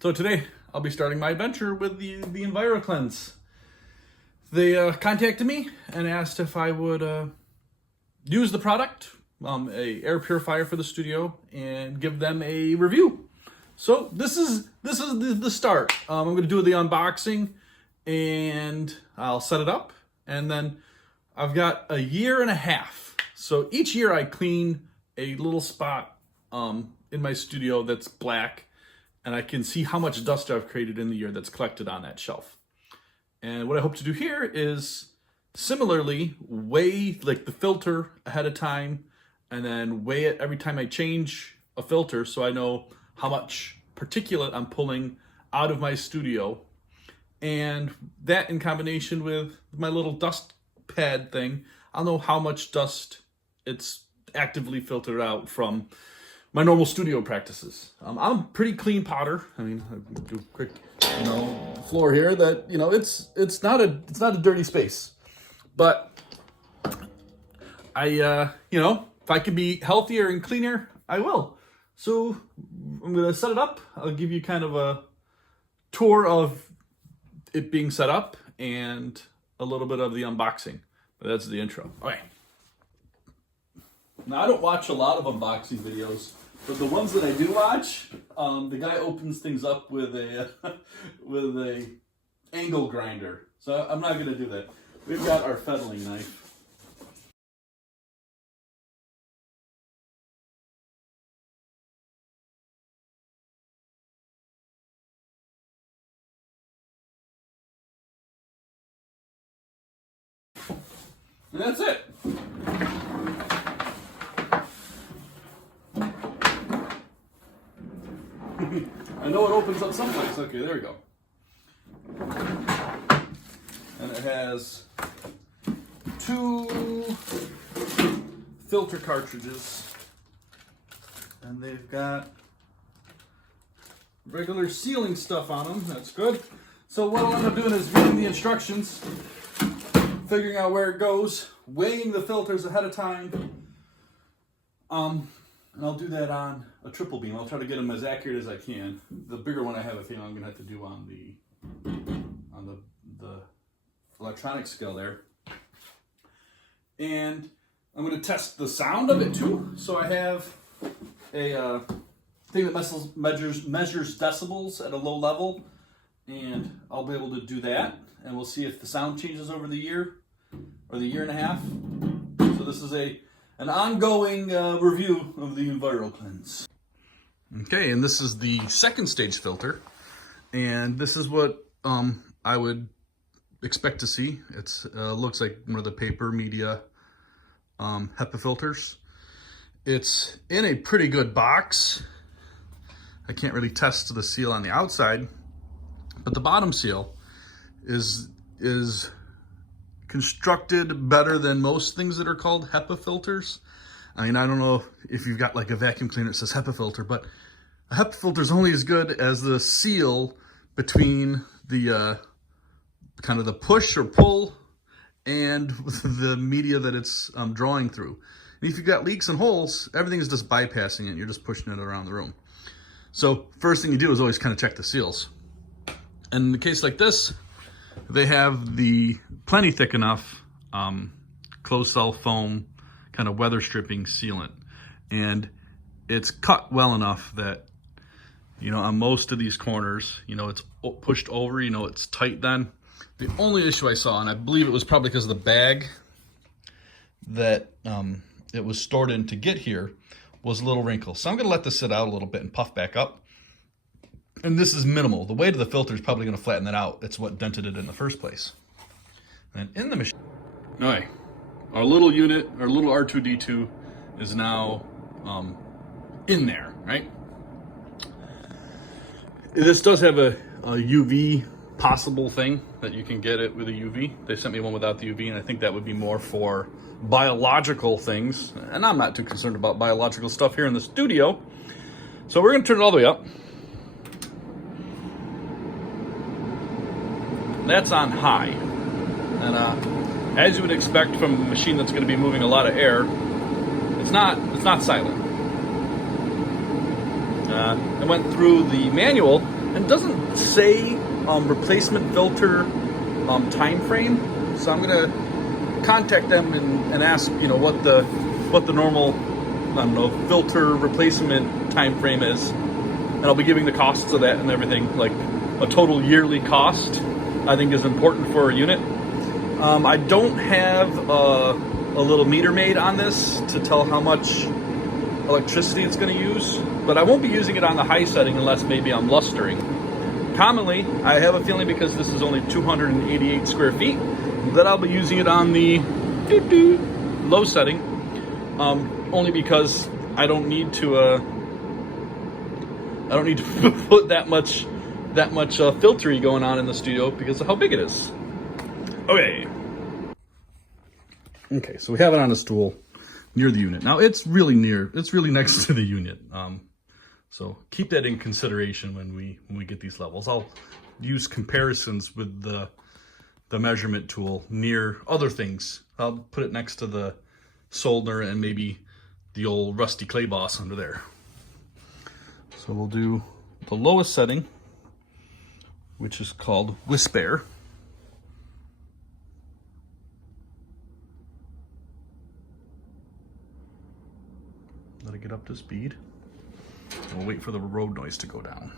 So today I'll be starting my adventure with the EnviroKlenz. They contacted me and asked if I would use the product, a air purifier for the studio, and give them a review. So this is the start. I'm going to do the unboxing and I'll set it up, and then I've got a year and a half. So each year I clean a little spot in my studio that's black, and I can see how much dust I've created in the year that's collected on that shelf. And what I hope to do here is similarly weigh like the filter ahead of time, and then weigh it every time I change a filter so I know how much particulate I'm pulling out of my studio. And that in combination with my little dust pad thing, I'll know how much dust it's actively filtered out from my normal studio practices. I'm a pretty clean potter. I mean, I do a quick, floor here that, it's not a dirty space. But I, if I can be healthier and cleaner, I will. So I'm gonna set it up. I'll give you kind of a tour of it being set up and a little bit of the unboxing. But that's the intro. All right. Now, I don't watch a lot of unboxing videos, but the ones that I do watch, the guy opens things up with a with a angle grinder. So I'm not going to do that. We've got our fettling knife. And that's it. I know it opens up someplace. Okay, there we go. And it has 2 filter cartridges. And they've got regular sealing stuff on them. That's good. So what I'll end up doing is reading the instructions, figuring out where it goes, weighing the filters ahead of time. And I'll do that on a triple beam. I'll try to get them as accurate as I can. The bigger one I have a feeling I'm gonna have to do on the electronic scale there. And I'm gonna test the sound of it too. So I have a thing that measures decibels at a low level, and I'll be able to do that. And we'll see if the sound changes over the year or the year and a half. So this is an ongoing review of the EnviroKlenz. Okay, and this is the second stage filter, and this is what I would expect to see. It's looks like one of the paper media HEPA filters. It's in a pretty good box. I can't really test the seal on the outside, but the bottom seal is constructed better than most things that are called HEPA filters. I mean, I don't know if you've got like a vacuum cleaner that says HEPA filter, but a HEPA filter is only as good as the seal between the kind of the push or pull and the media that it's drawing through. And if you've got leaks and holes, everything is just bypassing it and you're just pushing it around the room. So first thing you do is always kind of check the seals. And in the case like this, they have the plenty thick enough closed cell foam kind of weather stripping sealant, and it's cut well enough that on most of these corners it's pushed over, it's tight. Then the only issue I saw, and I believe it was probably because of the bag that it was stored in to get here, was a little wrinkle. So I'm gonna let this sit out a little bit and puff back up. And this is minimal. The weight of the filter is probably going to flatten that out. It's what dented it in the first place. And in the machine, all right, our little unit, our little R2D2 is now in there, right? This does have a UV possible thing that you can get it with a UV. They sent me one without the UV, and I think that would be more for biological things. And I'm not too concerned about biological stuff here in the studio. So we're going to turn it all the way up. That's on high, and as you would expect from a machine that's going to be moving a lot of air, it's not silent. I went through the manual And it doesn't say replacement filter time frame, so I'm gonna contact them and ask, you know, what the normal, I don't know, filter replacement time frame is, and I'll be giving the costs of that and everything. Like a total yearly cost, I think, is important for a unit. I don't have a little meter made on this to tell how much electricity it's going to use, but I won't be using it on the high setting unless maybe I'm lustering. Commonly, I have a feeling, because this is only 288 square feet, that I'll be using it on the low setting, only because I don't need to put that much filtering going on in the studio because of how big it is. Okay, so we have it on a stool near the unit. Now it's really next to the unit. So keep that in consideration when we get these levels. I'll use comparisons with the measurement tool near other things. I'll put it next to the Soldner and maybe the old rusty clay boss under there. So we'll do the lowest setting, which is called Whisper. Let it get up to speed. We'll wait for the road noise to go down.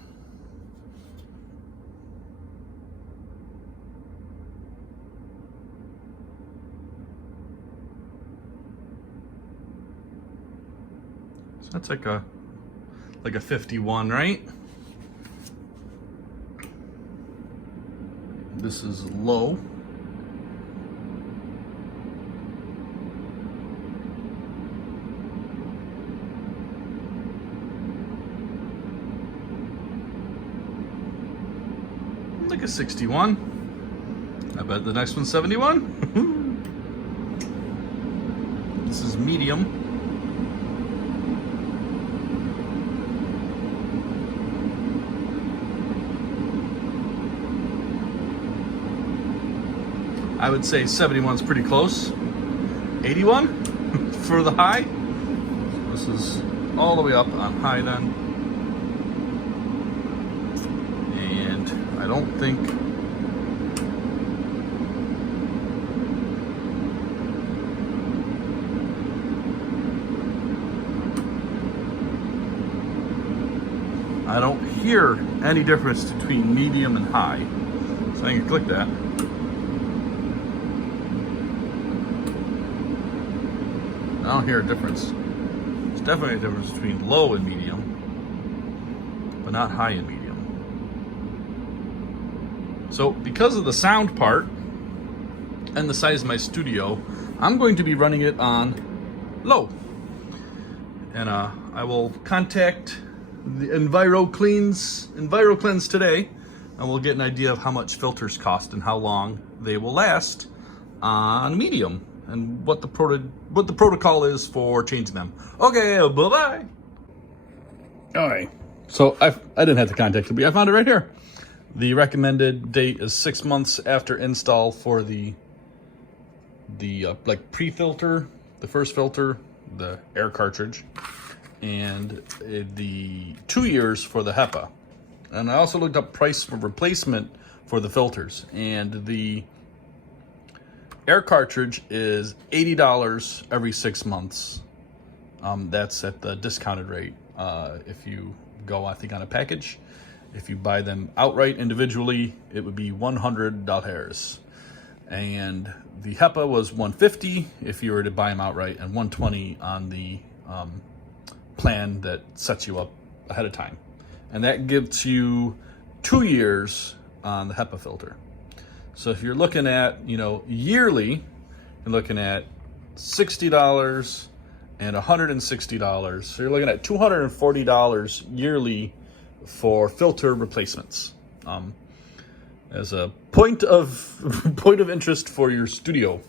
So that's like a 51, right? This is low. Like a 61. I bet the next one's 71. This is medium. I would say 71's pretty close. 81 for the high. This is all the way up on high then. I don't think I don't hear any difference between medium and high. So I can click that. I don't hear a difference. There's definitely a difference between low and medium, but not high and medium. So because of the sound part and the size of my studio, I'm going to be running it on low. And I will contact the EnviroKlenz today, and we'll get an idea of how much filters cost and how long they will last on medium, and what the protocol is for changing them. Okay, bye-bye. All right. So I didn't have to contact it, but I found it right here. The recommended date is 6 months after install for the like pre-filter, the first filter, the air cartridge, and the 2 years for the HEPA. And I also looked up price for replacement for the filters, and the air cartridge is $80 every 6 months. That's at the discounted rate. If you go, I think, on a package. If you buy them outright individually, it would be $100. And the HEPA was $150 if you were to buy them outright, and $120 on the plan that sets you up ahead of time. And that gives you 2 years on the HEPA filter. So if you're looking at, yearly, you're looking at $60 and $160. So you're looking at $240 yearly for filter replacements, as a point of interest for your studio.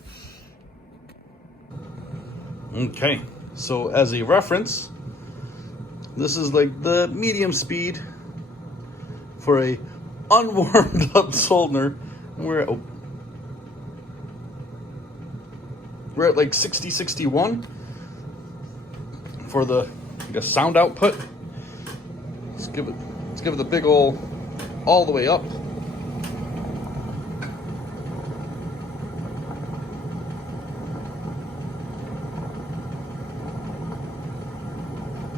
Okay, so as a reference, this is like the medium speed for a unwarmed up Soldner, and we're at like 60-61 for the sound output. Let's give it the big ol' all the way up.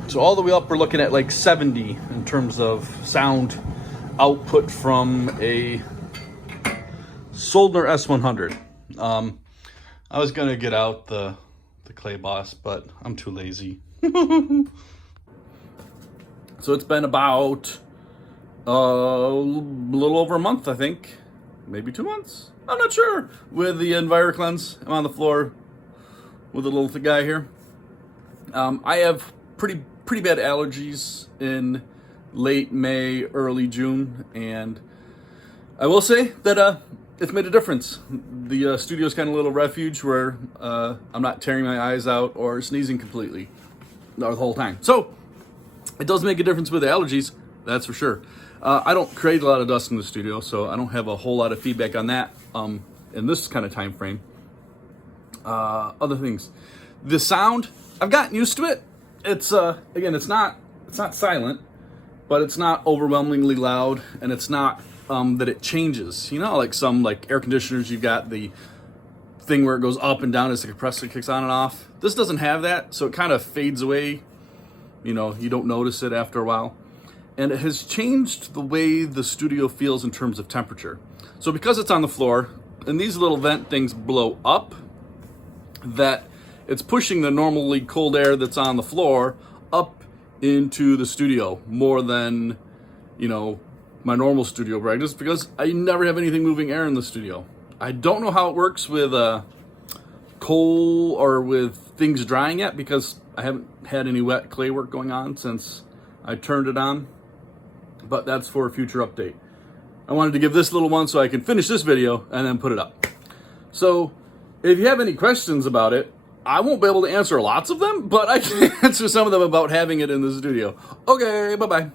So all the way up, we're looking at like 70 in terms of sound output from a Soldner S100. I was gonna get out the Clay Boss, but I'm too lazy. So it's been about a little over a month, I think, maybe 2 months. I'm not sure. With the EnviroKlenz, I'm on the floor with a little guy here. I have pretty bad allergies in late May, early June, and I will say that it's made a difference. The studio's kind of a little refuge where I'm not tearing my eyes out or sneezing completely the whole time. So it does make a difference with the allergies, that's for sure. I don't create a lot of dust in the studio, so I don't have a whole lot of feedback on that in this kind of time frame. Other things, the sound, I've gotten used to it. It's again, it's not silent, but it's not overwhelmingly loud, and it's not that it changes. You know, like some like air conditioners, you've got the thing where it goes up and down as the compressor kicks on and off. This doesn't have that, so it kind of fades away. You know, you don't notice it after a while. And it has changed the way the studio feels in terms of temperature. So because it's on the floor, and these little vent things blow up, that it's pushing the normally cold air that's on the floor up into the studio more than, you know, my normal studio brightness, because I never have anything moving air in the studio. I don't know how it works with coal or with things drying yet, because I haven't had any wet clay work going on since I turned it on, but that's for a future update. I wanted to give this little one so I can finish this video and then put it up. So if you have any questions about it, I won't be able to answer lots of them, but I can answer some of them about having it in the studio. Okay, bye-bye.